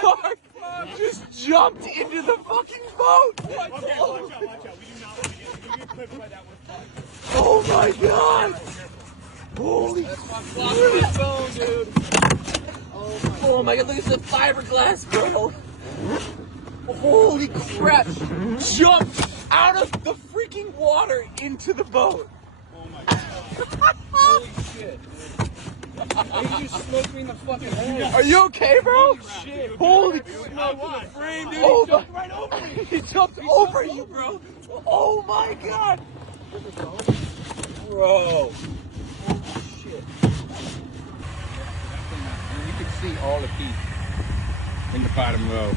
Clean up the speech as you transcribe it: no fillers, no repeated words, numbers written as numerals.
shark just jumped into the fucking boat. Okay, watch out. We do not want to get clipped by that one. Oh my god. Holy phone, dude. Oh my god, look at the fiberglass, bro. Holy crap. Jumped out of the freaking water into the boat. Oh my god. Holy shit. You just smoked me in the fucking head. Are you okay, bro? Shit. Holy Out to the frame, dude. Oh He jumped my- right over me. He jumped over you, bro. Oh my god. Bro. Shit. You can see all the teeth in the bottom row.